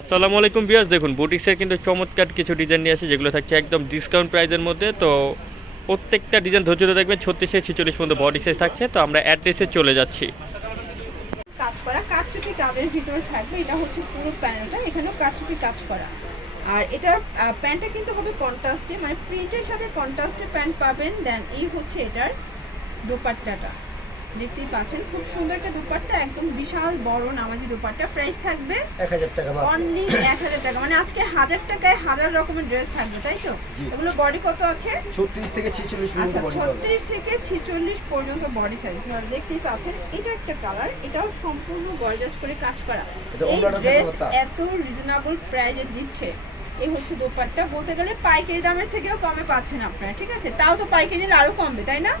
আসসালামু আলাইকুম ভিউয়ার্স, দেখুন বুটিক্সের কিন্তু চমৎকার কিছু ডিজাইন নিয়ে আসে যেগুলো থাকছে একদম ডিসকাউন্ট প্রাইসের মধ্যে। তো প্রত্যেকটা ডিজাইন ধৈর্য ধরে দেখবেন 36 থেকে 46 পর্যন্ত বডি সাইজ থাকছে। তো আমরা অ্যাড্রেসে চলে যাচ্ছি। কাজ করা কারচুপি কাজের ভিতরে থাকবে, এটা হচ্ছে পুরো প্যানেলটা, এখানেও কারচুপি কাজ করা। আর এটার প্যান্টটা কিন্তু হবে কন্ট্রাস্টে, মানে প্রিন্টের সাথে কন্ট্রাস্টে প্যান্ট পাবেন। দেন এই হচ্ছে এটার দোপাট্টাটা, দেখতেই পাচ্ছেন খুব সুন্দর একটা দোপাট্টা, একদম বিশাল বড় নামাজি দোপাট্টা। প্রাইস থাকবে 1000 টাকা মাত্র। অনলি 1000 টাকা। মানে আজকে 1000 টাকায় 1000 রকমের ড্রেস থাকবে, তাই তো? এগুলো বডি কত আছে? 36 থেকে 46 পর্যন্ত বডি পাবে। 36 থেকে 46 পর্যন্ত বডি সাইজ। আপনারা দেখতেই পাচ্ছেন এটা একটা কালার, এটাও সম্পূর্ণ গর্জাস করে কাজ করা। এই ড্রেস এত রিজনেবল প্রাইসে দিচ্ছে। এই হচ্ছে দোপাট্টা, বলতে গেলে পাইকারি দামের থেকেও কমে পাচ্ছেন আপনারা, ঠিক আছে? তাও তো পাইকারি নিলে আরো কমবে, তাই না?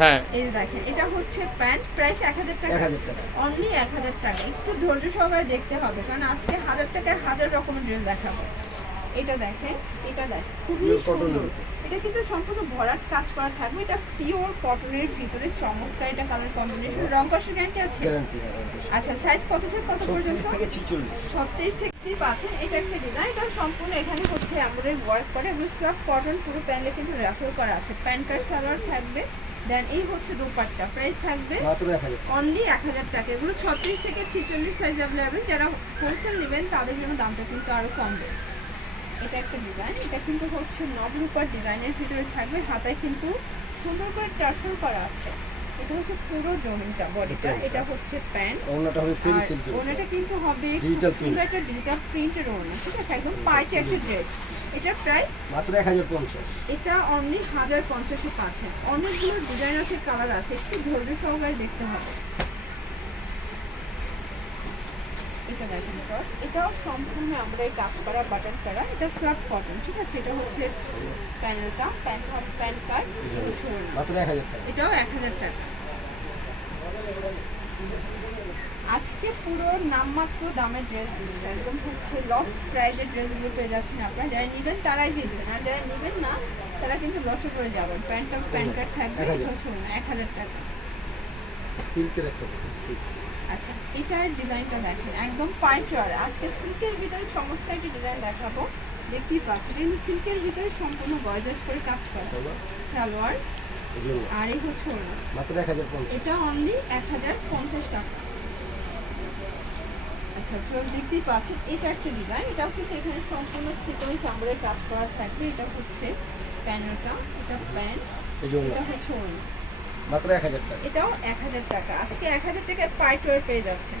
হ্যাঁ, এই যে দেখেন, এটা হচ্ছে প্যান্ট, প্রাইস 1000 টাকা। 1000 টাকা অনলি 1000 টাকা। একটু ধৈর্য সহকারে দেখতে হবে, কারণ আজকে 1000 টাকায় 1000 রকমের ড্রেস দেখাবো। এটা দেখেন, এটা দেখেন খুবই সুন্দর। এটা কিন্তু সম্পূর্ণ ভরাট কাজ করা থাকবে, এটা পিওর কটনের ভিতরে চমৎকার এটা কালার কম্বিনেশন। রং কষের গ্যারান্টি আছে? গ্যারান্টি। আচ্ছা, সাইজ কত থেকে কত পর্যন্ত? 36 থেকে 46। 36 থেকে পাচ্ছেন। এটা একটা ডিজাইন, এটা সম্পূর্ণ এখানে হচ্ছে এমব্রয়ডারি ওয়ার্ক করে এবং স্লাব কটন, পুরো প্যান্টে কিন্তু রাফেল করা আছে। প্যান্ট কাট সালোয়ার থাকবে। দেন এই হচ্ছে দোপাট্টা, প্রাইস থাকবে মাত্র 1000 টাকা। অনলি 1000 টাকা। এগুলো 36 থেকে 46 সাইজ অ্যাভেলেবেল। যারা হোলসেল নেবেন তাদের জন্য দামটা কিন্তু আরো কমবে। এটা একটা ডিজাইন, এটা কিন্তু হচ্ছে নবরূপার ডিজাইনের ভিতরে থাকবে, হাতায় কিন্তু সুন্দর করে টার্সেল করা আছে। এটা হচ্ছে পুরো জমিনটা বডিটা। এটা হচ্ছে প্যান্ট, ওনাটা হবে ফেরি সিল্কের। ওনাটা কিন্তু হবে ডিজিটাল সুন্দর একটা ডিজিটাল প্রিন্টের ওড়না, ঠিক আছে? একদম পার্টি একটা ড্রেস। এটার প্রাইস মাত্র 1050। এটা অনলি 1050 এ পাচ্ছেন। অনেকগুলো ডিজাইন আছে, কালার আছে, একটু ধৈর্য সহকারে দেখতে হবে। এটা দেখেন ফার্স্ট, এটাও সম্পূর্ণ আমরা কাজ করা, বাটন করা, এটা স্ল্যাব কটন, ঠিক আছে? এটা হচ্ছে প্যানেলটা, প্যান্ট কাট, মাত্র 1000 টাকা। এটাও 1000 টাকা। আজকে পুরো নামমাত্র দামের ড্রেস দিচ্ছে, একদম হচ্ছে লস প্রাইজের ড্রেসগুলো পেয়ে যাচ্ছেন আপনারা। যারা নেবেন তারাই জিতবেন, আর যারা নেবেন না তারা কিন্তু লসে পড়ে যাবেন। প্যান্ট কাট থাকবে 1000 টাকা। সিল্কের একটা সিল্ক। আচ্ছা, এটার ডিজাইনটা দেখেন, একদম পাইচার। আজকে সিল্কের ভিতরে চমৎকার একটা ডিজাইন দেখাবো, দেখতেই পাচ্ছেন। কিন্তু সিল্কের ভিতরে সম্পূর্ণ গর্জাস করে কাজ করা সালোয়ার, আর এই হচ্ছে ওড়না। মাত্র 1050। এটা অনলি 1050 টাকা। আচ্ছা, দেখতেই পাচ্ছেন এটা একটা ডিজাইন, এটাও কিন্তু এখানে সম্পূর্ণ সিকোয়েন্স আমরের কাজ করা থাকবে। এটা হচ্ছে প্যানেলটা, এটা প্যান্ট, এটা হচ্ছে ওড়না। মাত্র 1000 টাকা। এটাও 1000 টাকা। আজকে 1000 টাকায় পাইচার পেয়ে যাচ্ছে।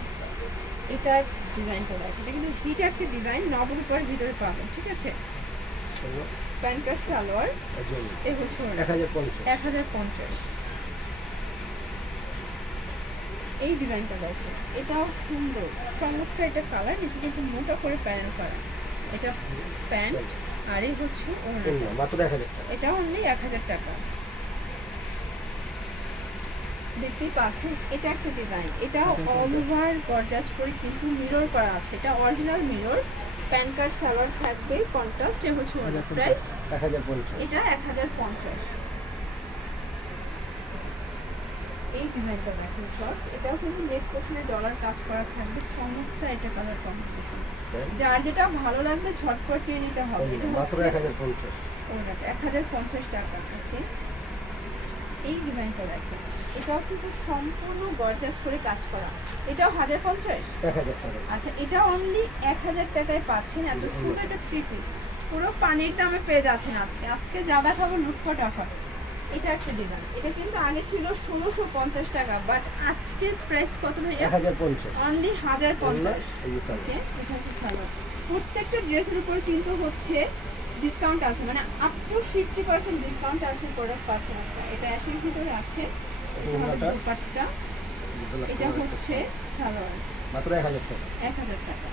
এটার ডিজাইনটা দেখেন, এটা কিন্তু হিট একটা ডিজাইন, নবরূপার ভিতরে পাবেন, ঠিক আছে? প্যান্ট কাট সালোয়ার, এই হচ্ছে 1050। 1050। এই ডিজাইনটা দেখেন, এটাও সুন্দর চমৎকার একটা কালার, নিচে কিন্তু মোটা করে প্যানেল করা। এটা প্যান্ট, আর এই হচ্ছে ওড়না। মাত্র 1000 টাকা। এটাও অনলি 1000 টাকা। দেখতেই পাচ্ছেন এটা একটা ডিজাইন, এটা অল ওভার গর্জাস করে কিন্তু মিরর করা আছে। এটা অরিজিনাল মিরর, প্যান্ট কাট সালোয়ার থাকবে কন্ট্রাস্ট। এ হচ্ছে ওনার প্রাইস 1050। এটা 1050। এই ডিজাইনটা দেখেন ফার্স্ট, এটাও কিন্তু নেক পোর্শনে ডলার কাজ করা থাকবে, চমৎকার এটা কালার কম্বিনেশন। যার যেটা ভালো লাগবে ঝটপট নিয়ে নিতে হবে। এটা মাত্র হচ্ছে 1050। ওনাটা 1050 টাকা। ওকে, এই ডিজাইনটা দেখেন, এটাও কিন্তু সম্পূর্ণ গর্জাস করে কাজ করা। এটাও 1050। 1000 টাকা। আচ্ছা, এটা অনলি 1000 টাকায় পাচ্ছেন। এত সুন্দর একটা থ্রি পিস পুরো পানির দামে পেয়ে যাচ্ছেন। আজকে যা দেখাবো লুটপাট অফার। এটা একটা ডিজাইন, এটা কিন্তু আগে ছিল 1650 টাকা, বাট আজকের প্রাইস কত ভাইয়া? 1050। অনলি 1050। এই যে ওকে, এটা হচ্ছে সালোয়ার। প্রত্যেকটা ড্রেসের উপর কিন্তু হচ্ছে ডিসকাউন্ট আছে, মানে আপ টু 50% ডিসকাউন্ট আছে, প্রোডাক্ট পাচ্ছেন আপনারা। এটা অ্যাশের ভিতরে আছে, এটা হচ্ছে দোপাট্টা, এটা হচ্ছে সালোয়ার। মাত্র 1000 টাকা। 1000 টাকা।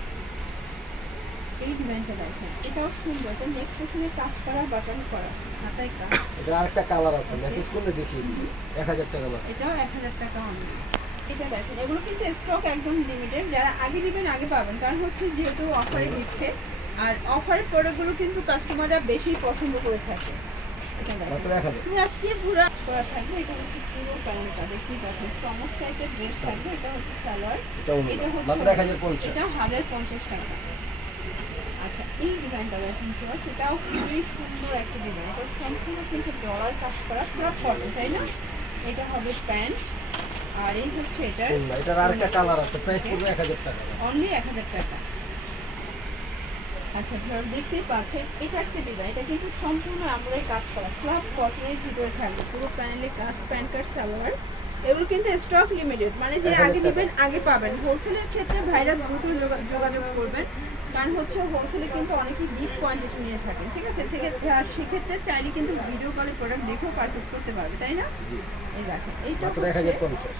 এই ডিজাইনটা দেখেন, এটাও সুন্দর, এটা নেক পোর্শনে কাজ করা, বাটন করা, হাতায় কাজ। এটা আরেকটা কালার আছে, মেসেজ করলে দেখিয়ে দিই। 1000 টাকা মাত্র। এটাও 1000 টাকা অনলি। এটা দেখেন, এগুলো কিন্তু স্টক একদম লিমিটেড, যারা আগে নেবেন আগে পাবেন, কারণ হচ্ছে যেহেতু অফারে দিচ্ছে, আর অফারের প্রোডাক্টগুলো কিন্তু কাস্টমাররা বেশি পছন্দ করে থাকে। এটা মাত্র দেখেন, 1000। তুমি আজকে পুরো করা থাকবে। এটা হচ্ছে পুরো প্যান্টটা, দেখতেই পাচ্ছেন চমৎকার একটা ড্রেস থাকবে। এটা হচ্ছে সালোয়ার, এটা এটা হচ্ছে মাত্র 1050। এটা 1050 টাকা। এই ডিজাইনটা দেখেন সেটাও খুবই সুন্দর একটা ডিজাইন। এটা সম্পূর্ণ কিন্তু ডলার কাজ করা স্ল্যাব কটন, তাই না? এটা হবে প্যান্ট, আর এই হচ্ছে এটার এটার আরেকটা কালার আছে, প্রাইস পড়বে 1000 টাকা। অনলি 1000 টাকা। আচ্ছা ধর দেখতেই পাচ্ছেন এটা একটা ডিজাইন, এটা কিন্তু সম্পূর্ণ আমরাই কাজ করা স্ল্যাব কটনের ভিতরে থাকবে, পুরো প্যানেলে কাজ, প্যান্ট কাট সালোয়ার। এগুলো কিন্তু স্টক লিমিটেড, মানে যে আগে নেবেন আগে পাবেন। হোলসেলের ক্ষেত্রে ভাইরা দ্রুত যোগাযোগ করবেন, কারণ হচ্ছে হোলসেলে কিন্তু অনেকেই বিগ কোয়ান্টিটি নিয়ে থাকেন, ঠিক আছে? সেক্ষেত্রে চাইলে কিন্তু ভিডিও কলে প্রোডাক্ট দেখেও পারচেস করতে পারবে, তাই না? এই দেখেন এইটা মাত্র 1050।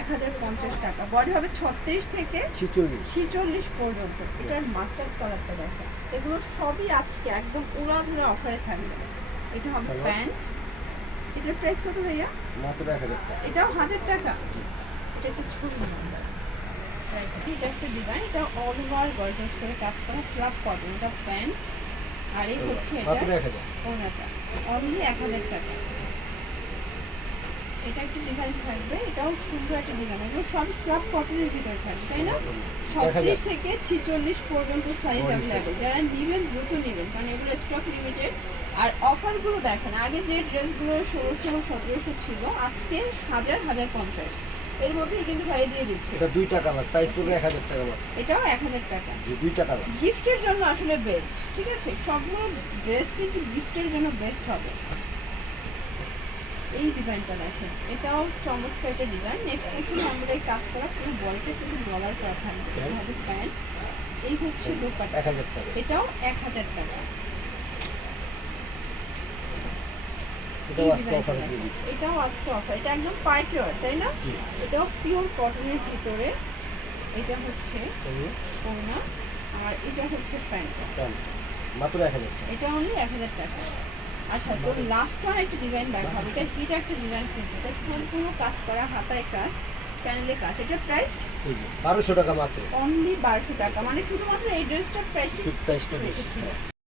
1050 টাকা। বডি হবে 36 থেকে 46 পর্যন্ত। এটার মাস্টার্ড কালারটা দেখেন, এগুলো সবই আজকে একদম উড়াধুরা অফারে থাকবে। এটা হবে প্যান্ট, এটার প্রাইস কত ভাইয়া? মাত্র 1000 টাকা। এটাও 1000 টাকা। এটা একটা ছবি নাম্বার, এটা একটা ডিজাইন, এটা অল ওভার গর্জাস করে কাজ করা স্ল্যাব কটন। এটা প্যান্ট, আর এই হচ্ছে মাত্র এটা 1000। ওনাটা অনলি 1000 টাকা। এটা একটা ডিজাইন থাকবে, এটাও সুন্দর একটা ডিজাইন। এগুলো সব স্ল্যাব কটনের ভিতরে থাকবে, তাই না? 36 থেকে 46 পর্যন্ত সাইজ অ্যাভেলেবেল। যারা নেবেন দ্রুত নেবেন, কারণ এগুলো স্টক লিমিটেড। আর অফারগুলো দেখেন, আগে যে ড্রেসগুলো 1600 1700 ছিল, আজকে 1000 1050 এর মধ্যেই কিন্তু ভাই দিয়ে দিচ্ছে। এটা দুইটা কালার, প্রাইস পড়বে 1000 টাকা মাত্র। এটাও 1000 টাকা। জি, দুইটা কালার। গিফটের জন্য আসলে বেস্ট, ঠিক আছে? সবগুলো ড্রেস কিন্তু গিফটের জন্য বেস্ট হবে। এই ডিজাইনটা দেখেন, এটাও চমৎকার একটা ডিজাইন। নেক পোর্শন আমরাই কাজ করা, পুরো বডিটা কিন্তু ডলার করা থাকবে। এটা হবে প্যান্ট, এই হচ্ছে দোপাট্টা, 1000 টাকা। এটাও 1000 টাকা। এটাও আজকে অফারে দিয়ে দিই। এটাও আজকে অফার, এটা একদম পার্টি ওয়্যার, তাই না? জি। এটাও পিওর কটনের ভিতরে। এটা হচ্ছে হুম, ওড়না, আর এটা হচ্ছে প্যান্টটা। প্যান্ট। মাত্র 1000 টাকা। এটা অনলি 1000 টাকা। আচ্ছা, তো লাস্ট ওয়ান একটা ডিজাইন দেখাবো। এটা একটা ডিজাইন কিন্তু এটা সম্পূর্ণ কাজ করা, হাতায় কাজ, প্যানেলে কাজ। এটা প্রাইস এই যে 1200 টাকা মাত্র। অনলি 1200 টাকা। মানে শুধুমাত্র এই ড্রেসটার প্রাইসটা প্রাইসটা বেশি। ছিল।